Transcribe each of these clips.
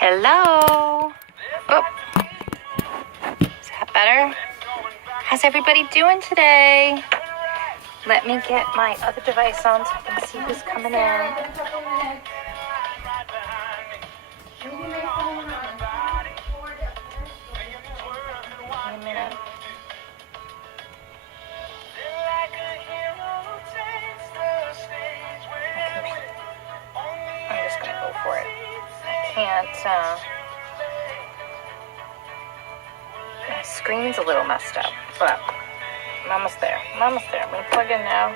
Hello. Oh, is that better? How's everybody doing today? Let me get my other device on so I can see who's coming in. Give me a minute. I'm just gonna go for it. I can't, my screen's a little messed up, but I'm almost there. I'm gonna plug in now.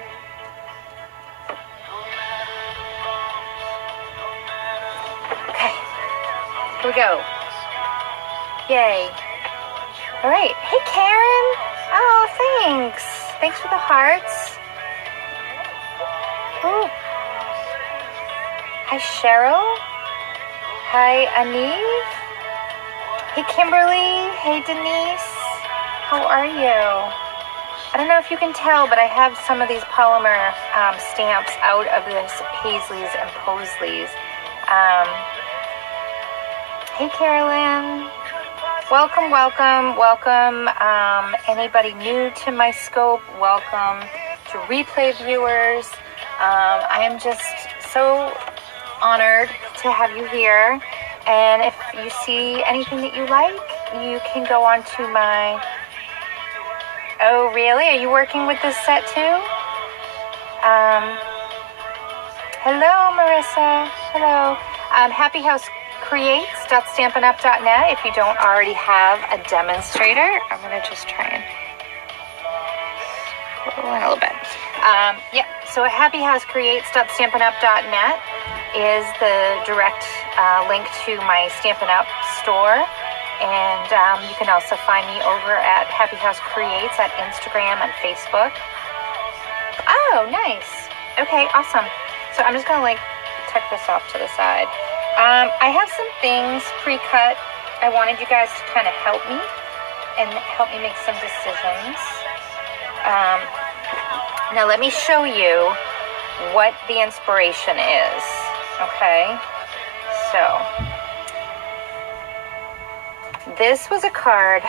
Okay, here we go. Yay. All right. Hey, Karen. Oh, thanks. Thanks for the hearts. Ooh. Hi, Cheryl. Hi, Anive. Hey, Kimberly. Hey, Denise. How are you? I don't know if you can tell, but I have some of these polymer stamps out of this Paisleys and Posies. Hey, Carolyn. Welcome, welcome, welcome. Anybody new to my scope, welcome to replay viewers. I am just so honored to have you here. And if you see anything that you like, you can go on to my... Oh, really? Are you working with this set too? Hello, Marissa. Hello. HappyHouseCreates.StampinUp.net. If you don't already have a demonstrator, I'm going to just try and pull in a little bit. Yeah, so HappyHouseCreates.StampinUp.net is the direct link to my Stampin' Up store. And you can also find me over at Happy House Creates at Instagram and Facebook. Oh, nice. Okay, awesome. So I'm just going to tuck this off to the side. I have some things pre-cut. I wanted you guys to kind of help me and help me make some decisions. Now let me show you what the inspiration is. Okay, so this was a card.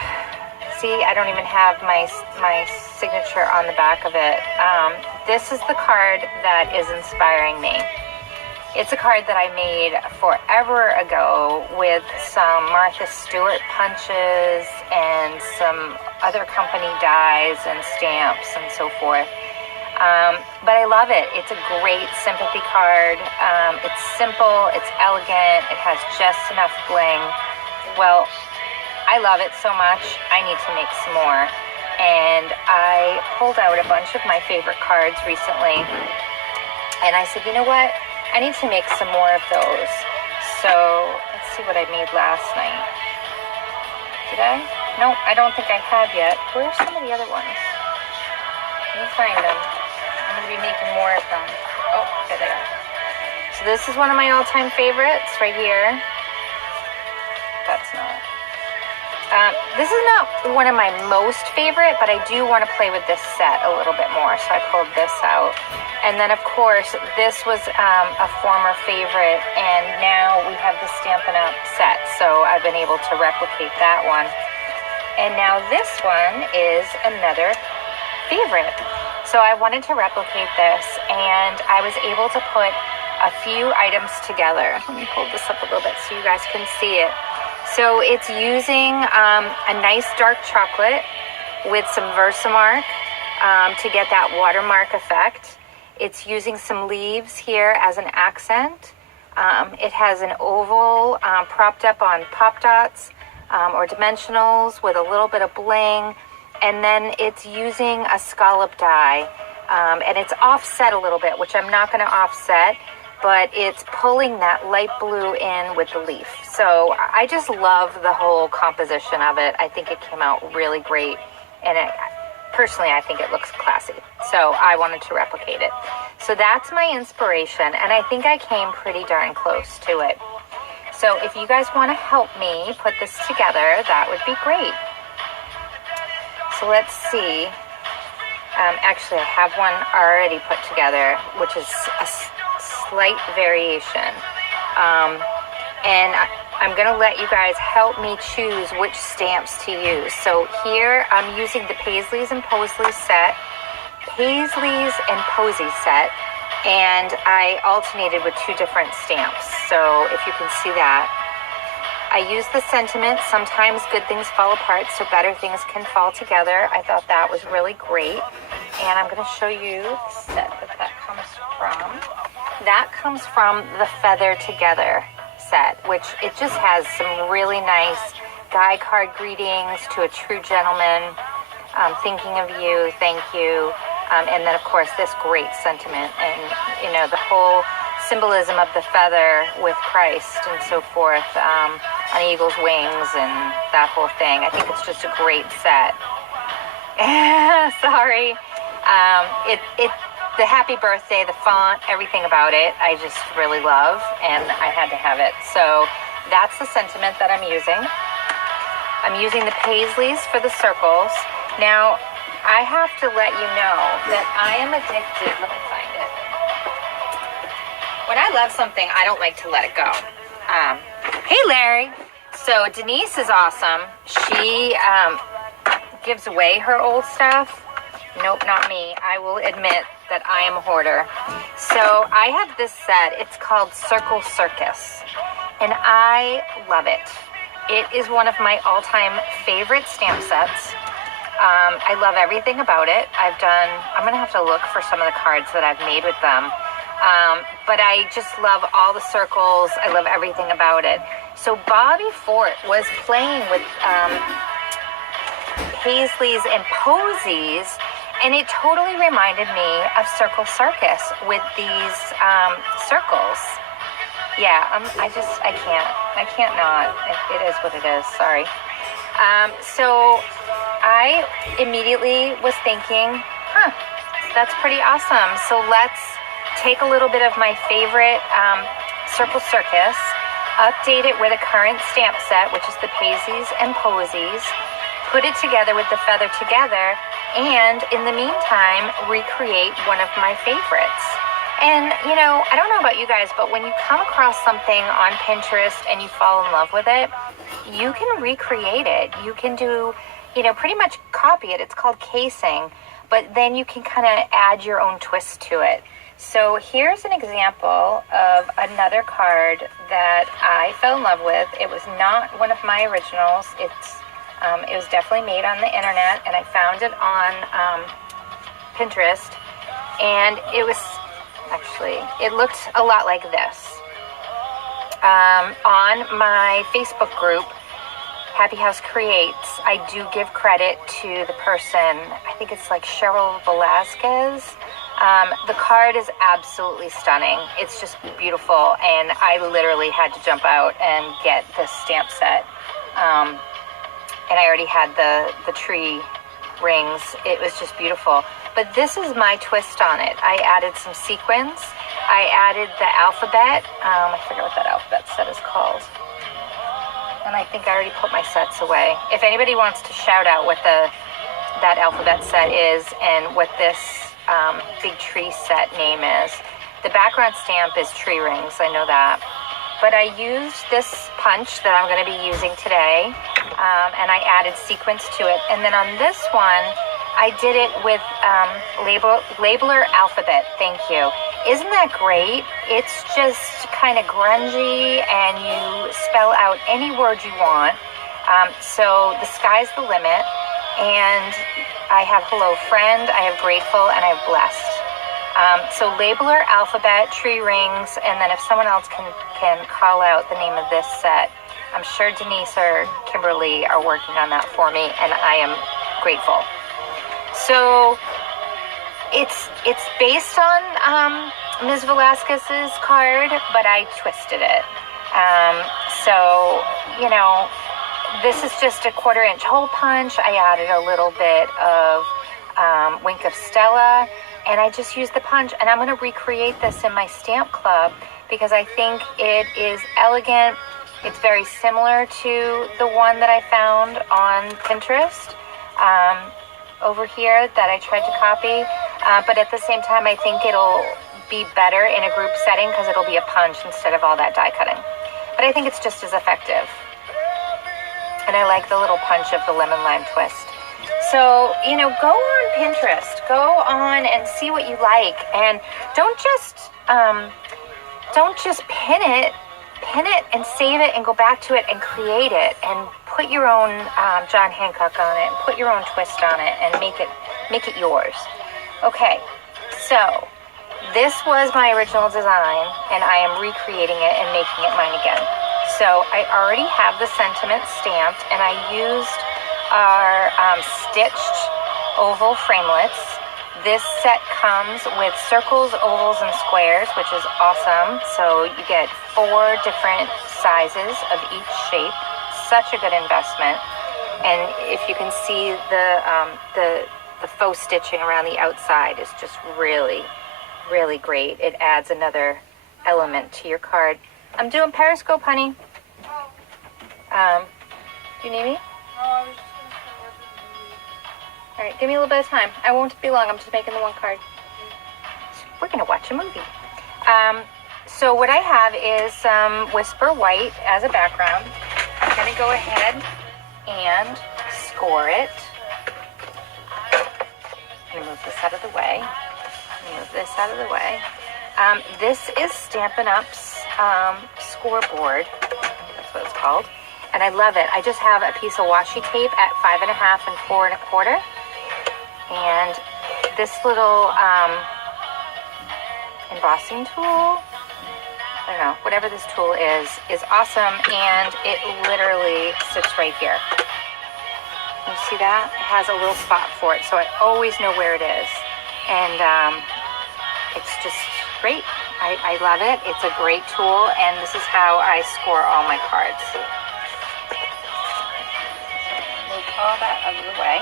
See, I don't even have my signature on the back of it. This is the card that is inspiring me. It's a card that I made forever ago with some Martha Stewart punches and some other company dies and stamps and so forth. But I love it. It's a great sympathy card. It's simple, it's elegant, it has just enough bling. Well, I love it so much, I need to make some more. And I pulled out a bunch of my favorite cards recently. And I said, you know what? I need to make some more of those. So, let's see what I made last night. Did I? No, I don't think I have yet. Where's some of the other ones? Let me find them. I'm going to be making more of them. Oh, there they are. So this is one of my all-time favorites right here. That's not. This is not one of my most favorite, but I do want to play with this set a little bit more, so I pulled this out. And then, of course, this was a former favorite, and now we have the Stampin' Up set, so I've been able to replicate that one. And now this one is another favorite. So I wanted to replicate this, and I was able to put a few items together. Let me hold this up a little bit so you guys can see it. So it's using a nice dark chocolate with some Versamark to get that watermark effect. It's using some leaves here as an accent. It has an oval propped up on pop dots or dimensionals with a little bit of bling. And then it's using a scallop die. And it's offset a little bit, which I'm not going to offset. But it's pulling that light blue in with the leaf. So I just love the whole composition of it. I think it came out really great. And personally, I think it looks classy. So I wanted to replicate it. So that's my inspiration. And I think I came pretty darn close to it. So if you guys want to help me put this together, that would be great. So let's see. Actually, I have one already put together, which is a slight variation. And I'm going to let you guys help me choose which stamps to use. So here I'm using the Paisleys and Posies set, and I alternated with 2 different stamps. So if you can see that. I use the sentiment, sometimes good things fall apart so better things can fall together. I thought that was really great. And I'm going to show you the set that comes from. That comes from the Feather Together set, which it just has some really nice guy card greetings to a true gentleman, thinking of you, thank you. And then, of course, this great sentiment and, you know, the whole symbolism of the feather with Christ and so forth, on eagle's wings and that whole thing. I think it's just a great set. Sorry. The happy birthday, the font, everything about it, I just really love, and I had to have it. So that's the sentiment that I'm using. I'm using the Paisleys for the circles. Now, I have to let you know that I am addicted. Let me find it. When I love something, I don't like to let it go. Hey, Larry. So Denise is awesome. She gives away her old stuff. Nope, not me. I will admit that I am a hoarder. So I have this set. It's called Circle Circus, and I love it. It is one of my all-time favorite stamp sets. I love everything about it. I'm going to have to look for some of the cards that I've made with them. But I just love all the circles. I love everything about it. So Bobby Fort was playing with Paisleys and Posies, and it totally reminded me of Circle Circus with these circles. Yeah, I can't not. It is what it is. Sorry. So I immediately was thinking, that's pretty awesome. So let's take a little bit of my favorite Circle Circus, update it with a current stamp set, which is the Paisleys and Posies, put it together with the Feather Together, and in the meantime, recreate one of my favorites. And, you know, I don't know about you guys, but when you come across something on Pinterest and you fall in love with it, you can recreate it. You can do, you know, pretty much copy it. It's called casing, but then you can kind of add your own twist to it. So here's an example of another card that I fell in love with. It was not one of my originals. It was definitely made on the internet, and I found it on Pinterest, and it looked a lot like this. On my Facebook group, HappyHouseCreates, I do give credit to the person, I think it's like Cheryl Velasquez. The card is absolutely stunning. It's just beautiful, and I literally had to jump out and get this stamp set. And I already had the tree rings. It was just beautiful. But this is my twist on it. I added some sequins. I added the alphabet. I forget what that alphabet set is called. And I think I already put my sets away. If anybody wants to shout out what that alphabet set is and what this big tree set name is. The background stamp is tree rings. I know that. But I used this punch that I'm going to be using today, and I added sequins to it. And then on this one, I did it with labeler alphabet. Thank you. Isn't that great? It's just kind of grungy, and you spell out any word you want. So the sky's the limit. And I have hello friend, I have grateful, and I have blessed. So labeler, alphabet, tree rings, and then if someone else can call out the name of this set, I'm sure Denise or Kimberly are working on that for me, and I am grateful. So it's based on Ms. Velasquez's card, but I twisted it. So, you know, this is just a 1/4-inch hole punch. I added a little bit of Wink of Stella, and I just used the punch, and I'm going to recreate this in my stamp club because I think it is elegant. It's very similar to the one that I found on Pinterest over here that I tried to copy, but at the same time, I think it'll be better in a group setting because it'll be a punch instead of all that die cutting. but I think it's just as effective. And I like the little punch of the lemon lime twist. So, you know, go on Pinterest, go on and see what you like, and don't just pin it and save it and go back to it and create it and put your own John Hancock on it and put your own twist on it and make it yours. Okay, so this was my original design, and I am recreating it and making it mine again. So I already have the sentiment stamped, and I used our stitched oval framelets. This set comes with circles, ovals, and squares, which is awesome. So you get 4 different sizes of each shape. Such a good investment. And if you can see the faux stitching around the outside is just really, really great. It adds another element to your card. I'm doing Periscope, honey. Do you need me? No, I was just going to start working on the movie. All right, give me a little bit of time. I won't be long. I'm just making the one card. We're going to watch a movie. So what I have is some Whisper White as a background. I'm going to go ahead and score it. I'm going to move this out of the way. Move this out of the way. This is Stampin' Up's scoreboard. That's what it's called. And I love it. I just have a piece of washi tape at 5.5 and 4 1/4. And this little embossing tool, I don't know, whatever this tool is awesome. And it literally sits right here. You see that? It has a little spot for it, so I always know where it is. And it's just great. I love it. It's a great tool, and this is how I score all my cards. Move all that out of the way.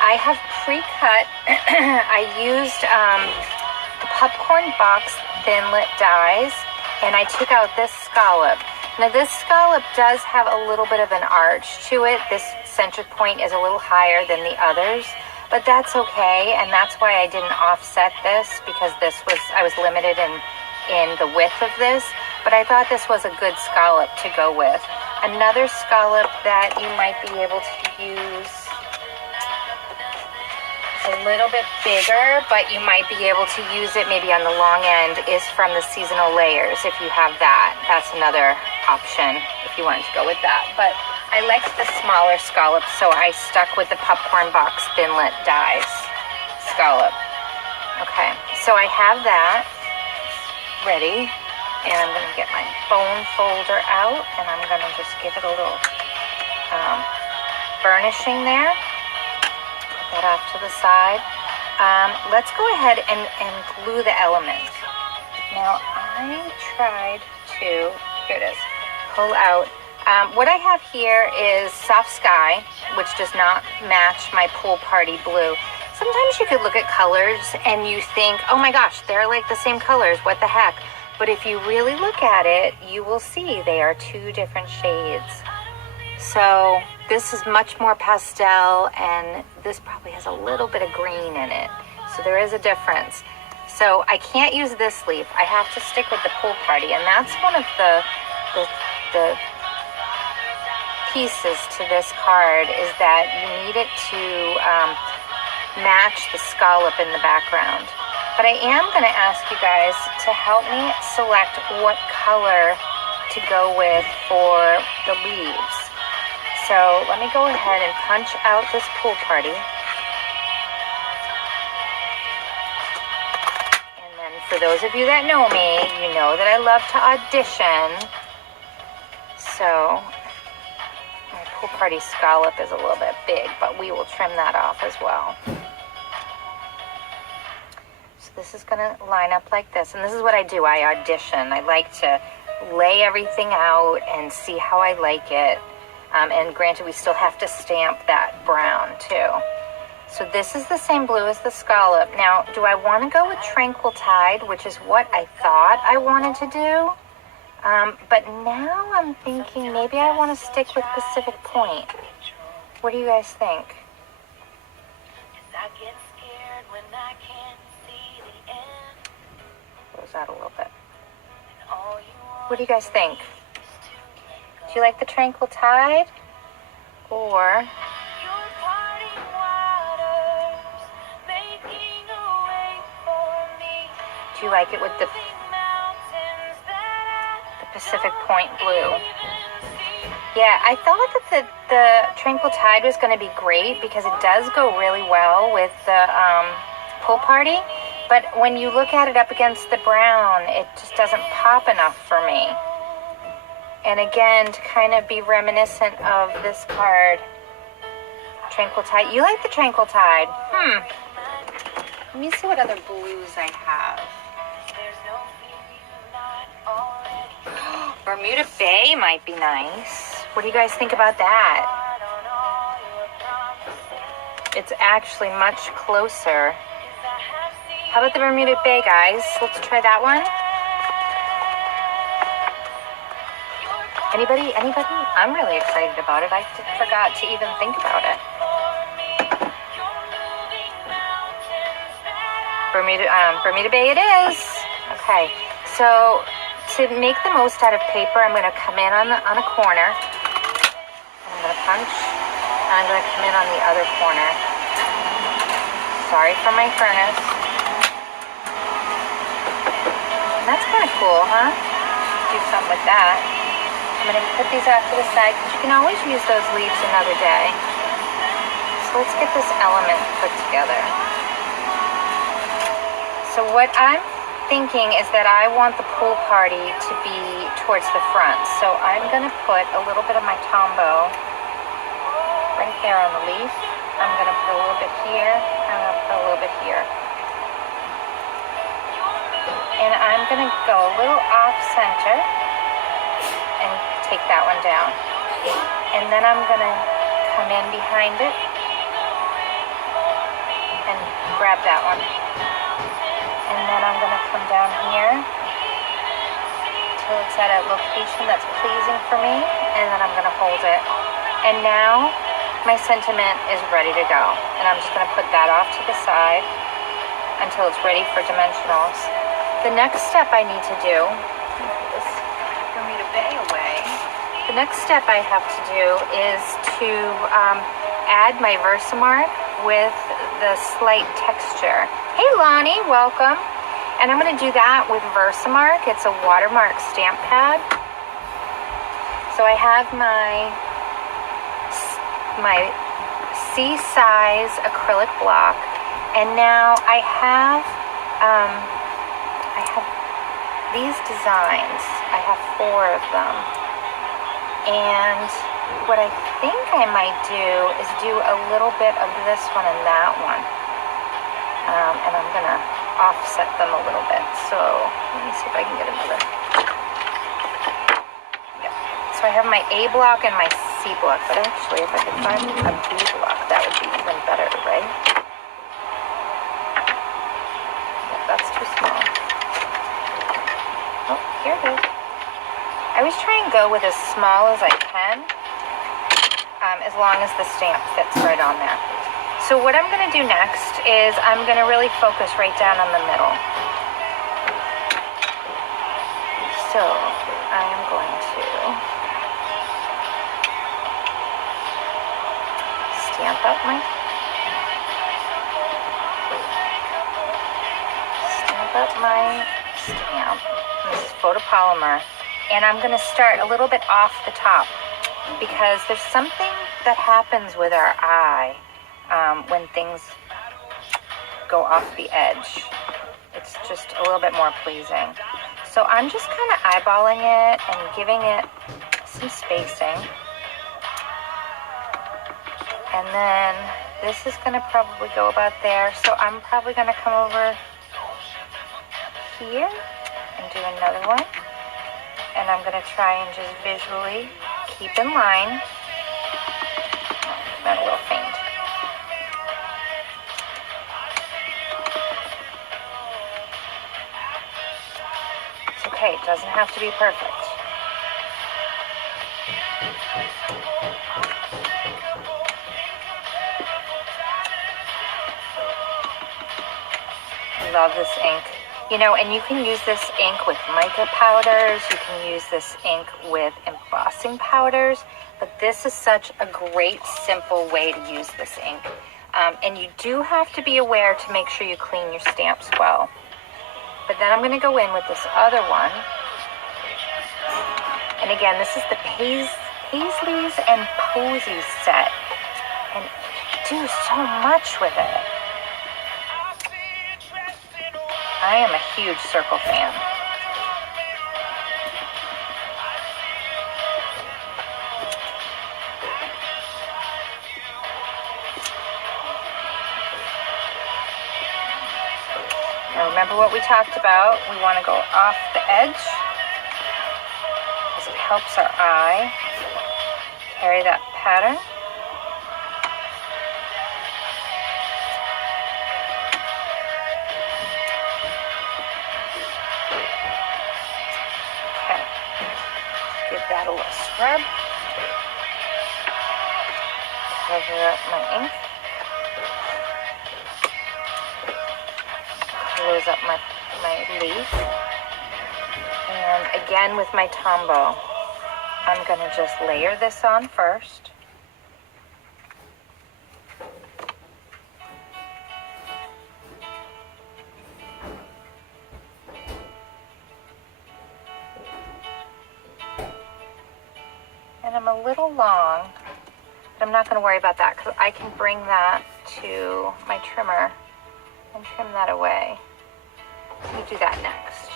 I have pre-cut. I used the popcorn box thinlit dies, and I took out this scallop. Now this scallop does have a little bit of an arch to it. This center point is a little higher than the others, but that's okay, and that's why I didn't offset this, because I was limited in the width of this, but I thought this was a good scallop to go with. Another scallop that you might be able to use a little bit bigger, but you might be able to use it maybe on the long end, is from the seasonal layers. If you have that, that's another option if you wanted to go with that. But I liked the smaller scallop, so I stuck with the popcorn box thinlit dies scallop. Okay, so I have that ready, and I'm going to get my bone folder out, and I'm going to just give it a little burnishing there. Put that off to the side. Let's go ahead and glue the element. Now, I tried to, here it is, pull out. What I have here is Soft Sky, which does not match my Pool Party blue. Sometimes you could look at colors and you think, oh my gosh, they're like the same colors, what the heck? But if you really look at it, you will see they are 2 different shades. So this is much more pastel, and this probably has a little bit of green in it. So there is a difference. So I can't use this leaf. I have to stick with the Pool Party, and that's one of the pieces to this card, is that you need it to match the scallop in the background. But I am going to ask you guys to help me select what color to go with for the leaves. So let me go ahead and punch out this Pool Party. And then for those of you that know me, you know that I love to audition. So my Pool Party scallop is a little bit big, but we will trim that off as well. So this is going to line up like this. And this is what I do. I audition. I like to lay everything out and see how I like it. And granted, we still have to stamp that brown too. So this is the same blue as the scallop. Now, do I want to go with Tranquil Tide, which is what I thought I wanted to do? But now I'm thinking maybe I want to stick with Pacific Point. What do you guys think? Close out a little bit. What do you guys think? Do you like the Tranquil Tide? Or do you like it with the Pacific Point blue? Yeah, I thought that the Tranquil Tide was going to be great because it does go really well with the pool party. But when you look at it up against the brown, it just doesn't pop enough for me. And again, to kind of be reminiscent of this card, Tranquil Tide. You like the Tranquil Tide? Let me see what other blues I have. Bermuda Bay might be nice. What do you guys think about that? It's actually much closer. How about the Bermuda Bay, guys? Let's try that one. Anybody? I'm really excited about it. I forgot to even think about it. Bermuda Bay it is. Okay, so to make the most out of paper, I'm going to come in on a corner. I'm going to punch, and I'm going to come in on the other corner. Sorry for my furnace. That's kind of cool, huh? Do something with that. I'm going to put these off to the side because you can always use those leaves another day. So let's get this element put together. So what I'm thinking is that I want the pool party to be towards the front. So I'm going to put a little bit of my Tombow right there on the leaf. I'm going to put a little bit here. I'm going to put a little bit here. And I'm going to go a little off center and take that one down. And then I'm going to come in behind it and grab that one. And then I'm going to come down here till it's at a location that's pleasing for me. And then I'm going to hold it. And now my sentiment is ready to go. And I'm just going to put that off to the side until it's ready for dimensionals. The next step I need to do, put this Bermuda Bay away. The next step I have to do is to add my Versamark with the slight texture. Hey Lonnie, welcome. And I'm going to do that with Versamark. It's a watermark stamp pad. So I have my C-size acrylic block, and now I have these designs. I have 4 of them. And what I think I might do is do a little bit of this one and that one. And I'm going to offset them a little bit. So let me see if I can get another. Yep. So I have my A block and my C block. But actually, if I could find a B block, that would be even better, right? Yep, that's too small. Oh, here it is. I always try and go with as small as I can, as long as the stamp fits right on there. So what I'm going to do next is I'm going to really focus right down on the middle. So I am going to stamp up my stamp. This is photopolymer. And I'm going to start a little bit off the top because there's something that happens with our eye when things go off the edge. It's just a little bit more pleasing. So I'm just kind of eyeballing it and giving it some spacing. And then this is going to probably go about there. So I'm probably going to come over here and do another one. And I'm going to try and just visually keep in line. Not a little faint. It's okay, it doesn't have to be perfect. I love this ink. You know, and you can use this ink with mica powders. You can use this ink with embossing powders. But this is such a great, simple way to use this ink. And you do have to be aware to make sure you clean your stamps well. But then I'm going to go in with this other one. And again, this is the Paisleys and Posies set. And you do so much with it. I am a huge circle fan. Now remember what we talked about. We want to go off the edge because it helps our eye carry that pattern. Okay, give that a little scrub. Cover up my ink. Close up my leaf. And again with my Tombow, I'm going to just layer this on first. And I'm a little long, but I'm not going to worry about that because I can bring that to my trimmer and trim that away. We do that next.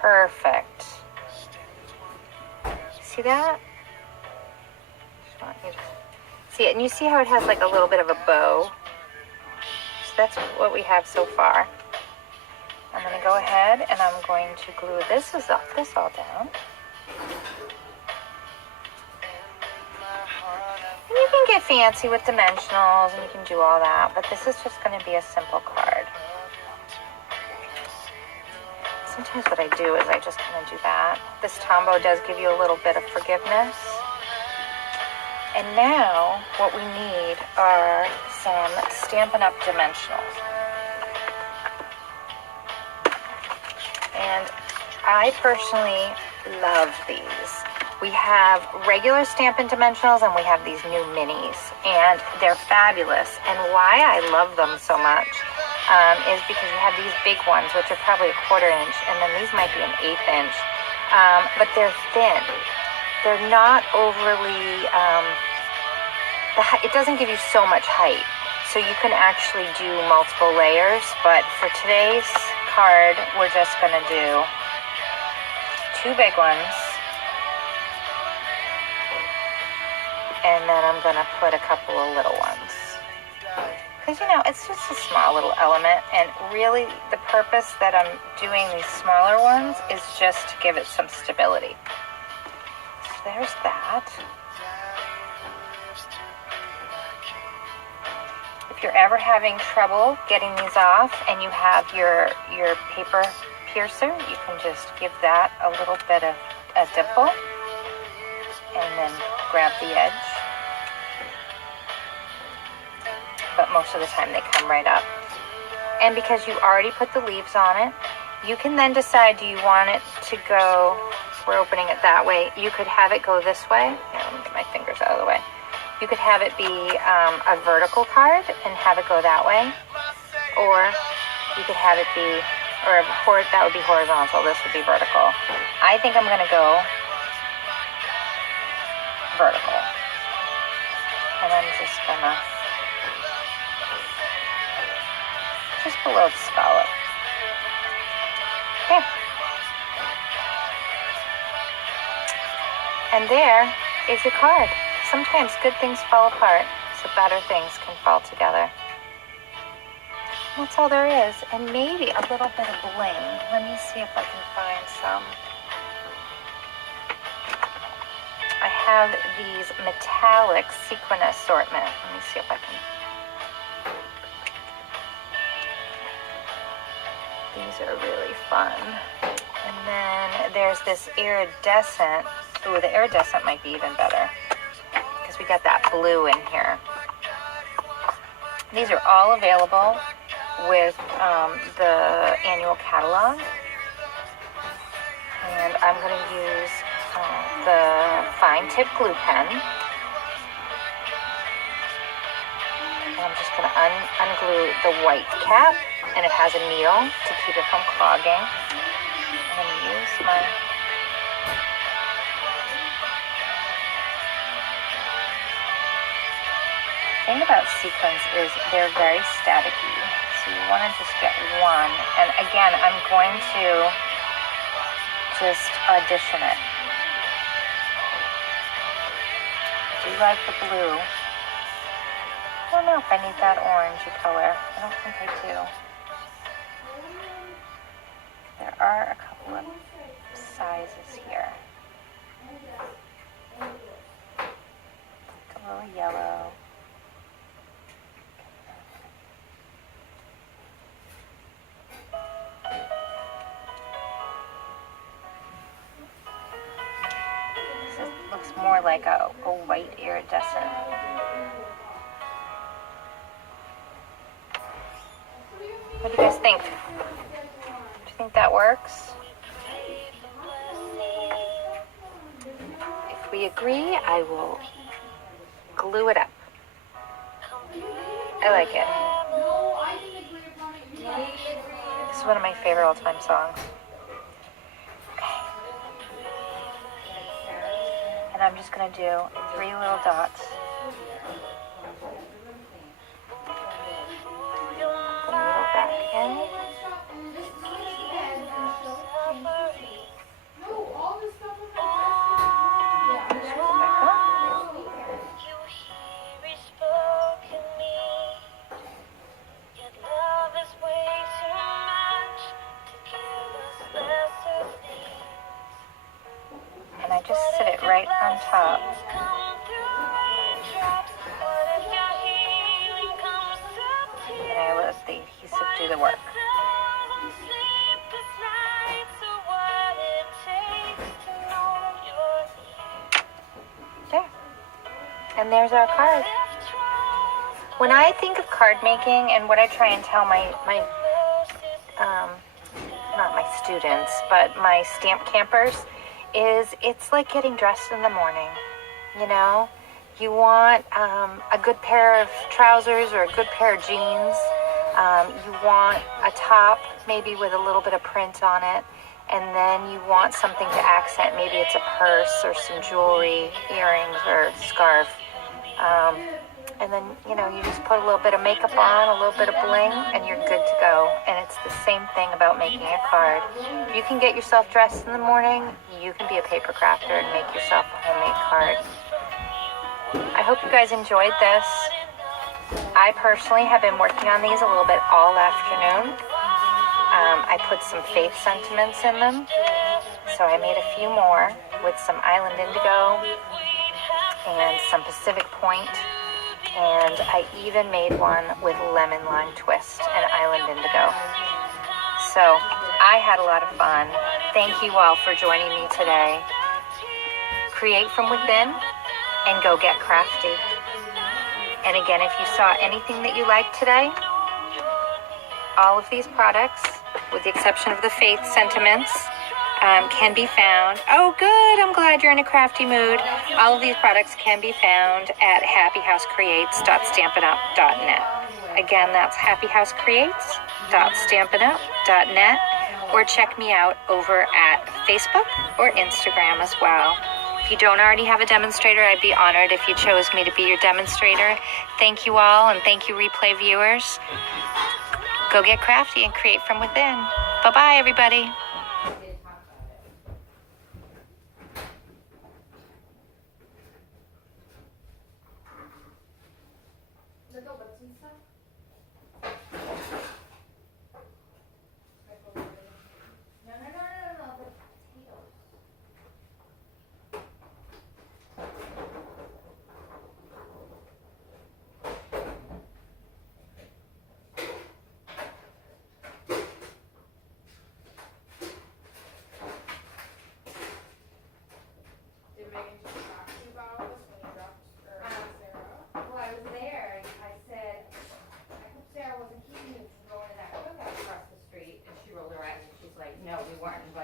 Perfect. See that? Just want you to see it, and you see how it has like a little bit of a bow. So that's what we have so far. I'm going to go ahead and I'm going to glue this all down. And you can get fancy with dimensionals and you can do all that, but this is just going to be a simple card. Sometimes what I do is I just kind of do that. This Tombow does give you a little bit of forgiveness. And now what we need are some Stampin' Up! Dimensionals. And I personally love these. We have regular Stampin' Dimensionals and we have these new minis. And they're fabulous. And why I love them so much is because you have these big ones, which are probably a 1/4 inch, and then these might be an 1/8 inch. But they're thin. They're not overly, it doesn't give you so much height. So you can actually do multiple layers, but for today's card, we're just going to do 2 big ones. And then I'm going to put a couple of little ones. Because, you know, it's just a small little element, and really the purpose that I'm doing these smaller ones is just to give it some stability. So there's that. If you're ever having trouble getting these off and you have your paper piercer, you can just give that a little bit of a dimple and then grab the edge. But most of the time they come right up. And because you already put the leaves on it, you can then decide, do you want it to go, we're opening it that way, you could have it go this way. Here, let me get my fingers out of the way. You could have it be a vertical card and have it go that way. Or you could have it be, that would be horizontal, this would be vertical. I think I'm going to go vertical. And I'm just going to, just below the scallop. There. And there is your card. Sometimes good things fall apart, so better things can fall together. That's all there is. And maybe a little bit of bling. Let me see if I can find some. I have these metallic sequin assortment. Let me see if I can These are really fun. And then there's this iridescent. Ooh, the iridescent might be even better because we got that blue in here. These are all available with the annual catalog. And I'm going to use the fine tip glue pen. And I'm just going to unglue the white cap, and it has a needle to keep it from clogging. I'm going to use my thing about sequins is they're very staticky, so you want to just get one. And again, I'm going to just audition it. I do like the blue. I don't know if I need that orangey color. I don't think I do. There are a couple of sizes here. Like a little yellow. This looks more like a white iridescent. What do you guys think? Do you think that works? If we agree, I will glue it up. I like it. This is one of my favorite all-time songs. Okay. And I'm just going to do 3 little dots. Back in. And I just sit it right on top. And I let the adhesive do the work. There. And there's our card. When I think of card making, and what I try and tell my not my students, but my stamp campers, is it's like getting dressed in the morning. You know, you want a good pair of trousers or a good pair of jeans. You want a top, maybe with a little bit of print on it, and then you want something to accent. Maybe it's a purse or some jewelry, earrings or scarf. And then, you know, you just put a little bit of makeup on, a little bit of bling, and you're good to go. And it's the same thing about making a card. If you can get yourself dressed in the morning, you can be a paper crafter and make yourself a homemade card. I hope you guys enjoyed this. I personally have been working on these a little bit all afternoon. I put some faith sentiments in them. So I made a few more with some Island Indigo and some Pacific Point. And I even made one with lemon lime twist and Island Indigo. So I had a lot of fun. Thank you all for joining me today. Create from within and go get crafty. And again, if you saw anything that you liked today, all of these products, with the exception of the faith sentiments, can be found. Oh, good. I'm glad you're in a crafty mood. All of these products can be found at HappyHouseCreates.stampinup.net. Again, that's HappyHouseCreates.stampinup.net, or check me out over at Facebook or Instagram as well. If you don't already have a demonstrator, I'd be honored if you chose me to be your demonstrator. Thank you all, and thank you, replay viewers. Go get crafty and create from within. Bye-bye, everybody.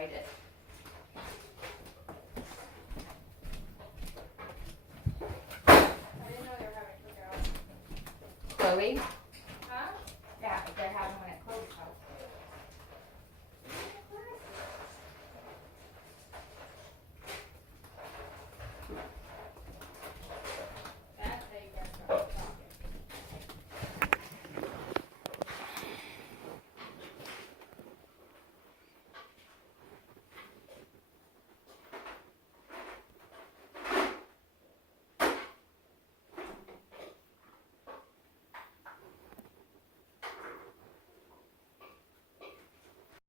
write it. I didn't know they were having cookouts. Chloe?